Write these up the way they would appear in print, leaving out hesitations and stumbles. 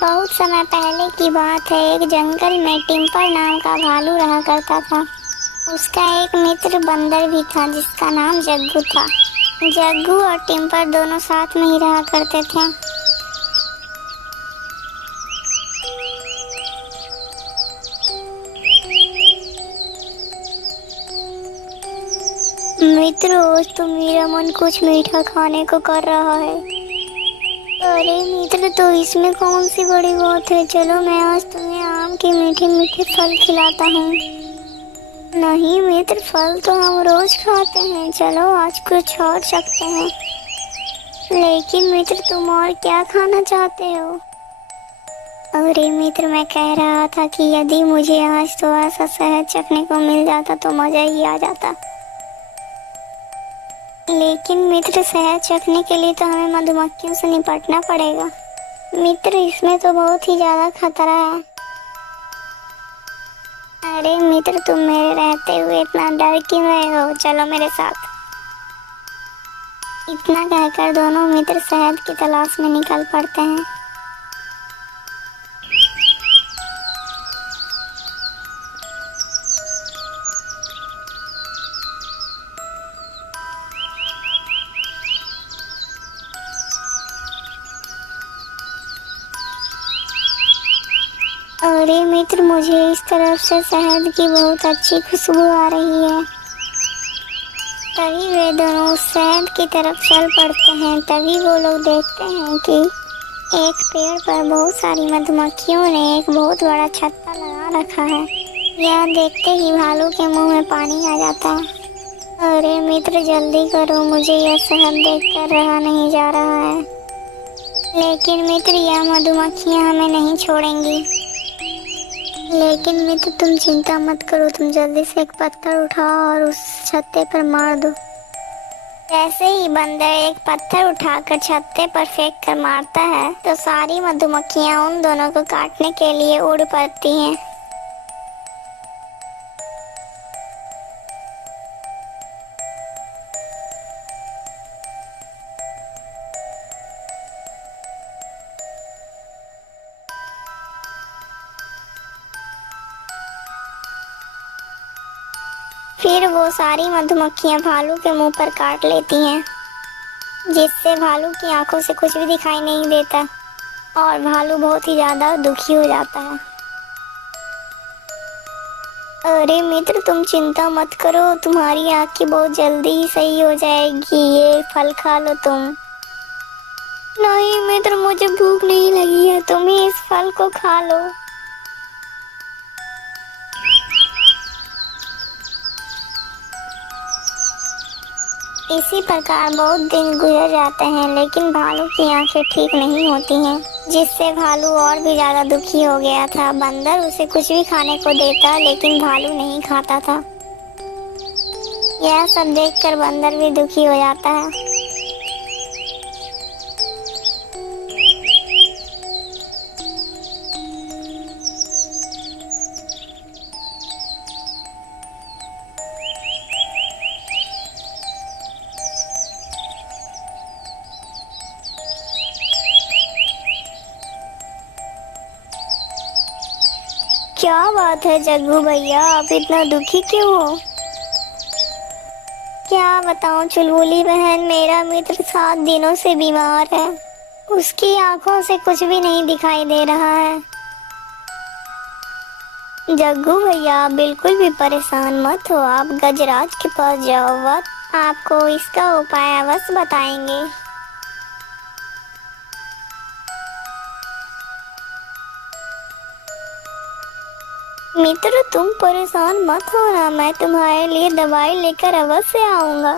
बहुत समय पहले की बात है। एक जंगल में टिम्पर नाम का भालू रहा करता था। उसका एक मित्र बंदर भी था जिसका नाम जग्गू था। जग्गू और टिम्पर दोनों साथ में ही रहा करते थे। मित्र, आज तो मेरा मन कुछ मीठा खाने को कर रहा है। अरे मित्र, तो इसमें कौन सी बड़ी बात है। चलो मैं आज तुम्हें आम के मीठे मीठे फल खिलाता हूँ। नहीं मित्र, फल तो हम रोज खाते हैं। चलो आज कुछ और चखते हैं। लेकिन मित्र, तुम और क्या खाना चाहते हो। अरे मित्र, मैं कह रहा था कि यदि मुझे आज थोड़ा सा शहद चखने को मिल जाता तो मजा ही आ जाता। लेकिन मित्र, शहद चखने के लिए तो हमें मधुमक्खियों से निपटना पड़ेगा। मित्र, इसमें तो बहुत ही ज्यादा खतरा है। अरे मित्र, तुम मेरे रहते हुए इतना डर क्यों रहे हो। चलो मेरे साथ। इतना कहकर दोनों मित्र शहद की तलाश में निकल पड़ते हैं। अरे मित्र, मुझे इस तरफ से शहद की बहुत अच्छी खुशबू आ रही है। तभी वे दोनों उस शहद की तरफ चल पड़ते हैं। तभी वो लोग देखते हैं कि एक पेड़ पर बहुत सारी मधुमक्खियों ने एक बहुत बड़ा छत्ता लगा रखा है। यह देखते ही भालू के मुंह में पानी आ जाता है। अरे मित्र, जल्दी करो, मुझे यह शहद देखकर रहा नहीं जा रहा है। लेकिन मित्र, यह मधुमक्खियां हमें नहीं छोड़ेंगी। लेकिन मित्र, तुम चिंता मत करो। तुम जल्दी से एक पत्थर उठाओ और उस छत्ते पर मार दो। जैसे ही बंदर एक पत्थर उठाकर छत्ते पर फेंक कर मारता है तो सारी मधुमक्खियां उन दोनों को काटने के लिए उड़ पड़ती हैं। फिर वो सारी मधुमक्खियां भालू के मुंह पर काट लेती हैं, जिससे भालू की आंखों से कुछ भी दिखाई नहीं देता और भालू बहुत ही ज्यादा दुखी हो जाता है। अरे मित्र, तुम चिंता मत करो, तुम्हारी आंख की बहुत जल्दी ही सही हो जाएगी। ये फल खा लो तुम। नहीं मित्र, मुझे भूख नहीं लगी है, तुम ही इस फल को खा लो। इसी प्रकार बहुत दिन गुजर जाते हैं, लेकिन भालू की आंखें ठीक नहीं होती हैं, जिससे भालू और भी ज्यादा दुखी हो गया था। बंदर उसे कुछ भी खाने को देता लेकिन भालू नहीं खाता था। यह सब देखकर बंदर भी दुखी हो जाता है। क्या बात है जग्गू भैया, आप इतना दुखी क्यों हो। क्या बताऊं चुलबुली बहन, मेरा मित्र 7 दिनों से बीमार है। उसकी आंखों से कुछ भी नहीं दिखाई दे रहा है। जग्गू भैया, आप बिल्कुल भी परेशान मत हो। आप गजराज के पास जाओ, वह आपको इसका उपाय अवश्य बताएंगे। मित्र, तुम परेशान मत होना, मैं तुम्हारे लिए दवाई लेकर अवश्य आऊंगा।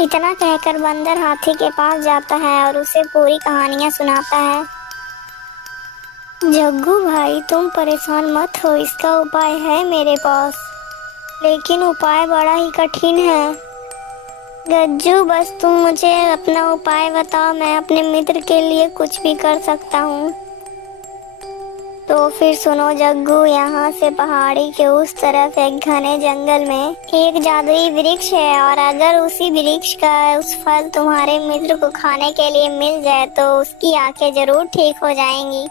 इतना कहकर बंदर हाथी के पास जाता है और उसे पूरी कहानियां सुनाता है। जग्गू भाई, तुम परेशान मत हो, इसका उपाय है मेरे पास, लेकिन उपाय बड़ा ही कठिन है। गज्जू, बस तुम मुझे अपना उपाय बताओ, मैं अपने मित्र के लिए कुछ भी कर सकता हूँ। तो फिर सुनो जग्गू, यहाँ से पहाड़ी के उस तरफ एक घने जंगल में एक जादुई वृक्ष है, और अगर उसी वृक्ष का उस फल तुम्हारे मित्र को खाने के लिए मिल जाए तो उसकी आंखें जरूर ठीक हो जाएंगी।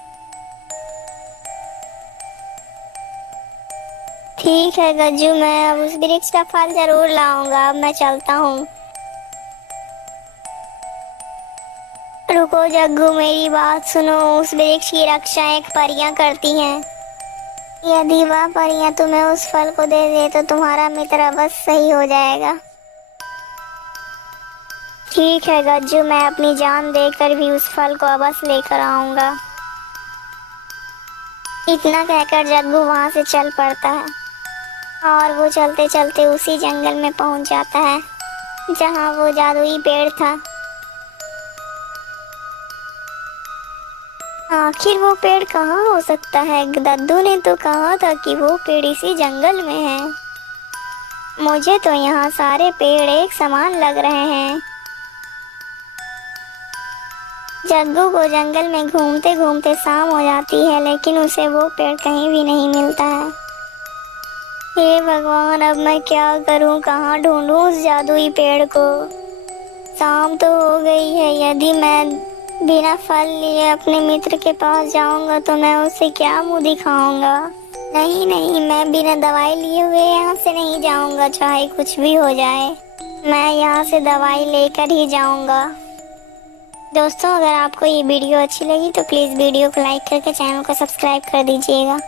ठीक है गज्जू, मैं अब उस वृक्ष का फल जरूर लाऊंगा। अब मैं चलता हूँ। रुको जग्गू, मेरी बात सुनो। उस वृक्ष की रक्षा एक परियां करती हैं। यदि वह परियां तुम्हें उस फल को दे दे तो तुम्हारा मित्र अवश्य सही हो जाएगा। ठीक है गज्जू, मैं अपनी जान देकर भी उस फल को अवश्य लेकर आऊंगा। इतना कहकर जग्गू वहां से चल पड़ता है, और वो चलते चलते उसी जंगल में पहुंच जाता है जहां वो जादुई पेड़ था। आखिर वो पेड़ कहाँ हो सकता है? दद्दू ने तो कहा था कि वो पेड़ इसी जंगल में है। मुझे तो यहाँ सारे पेड़ एक समान लग रहे हैं। जग्गू को जंगल में घूमते घूमते शाम हो जाती है, लेकिन उसे वो पेड़ कहीं भी नहीं मिलता है। हे भगवान, अब मैं क्या करूं? कहाँ ढूंढूं उस जादुई पेड़ को? शाम तो हो गई है। यदि मैं बिना फल लिए अपने मित्र के पास जाऊंगा तो मैं उसे क्या मुंह दिखाऊंगा? नहीं नहीं, मैं बिना दवाई लिए हुए यहाँ से नहीं जाऊंगा, चाहे कुछ भी हो जाए। मैं यहाँ से दवाई लेकर ही जाऊंगा। दोस्तों, अगर आपको ये वीडियो अच्छी लगी तो प्लीज़ वीडियो को लाइक करके चैनल को सब्सक्राइब कर दीजिएगा।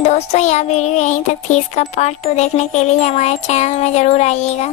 दोस्तों, यह वीडियो यहीं तक थी। इसका पार्ट 2 देखने के लिए हमारे चैनल में ज़रूर आइएगा।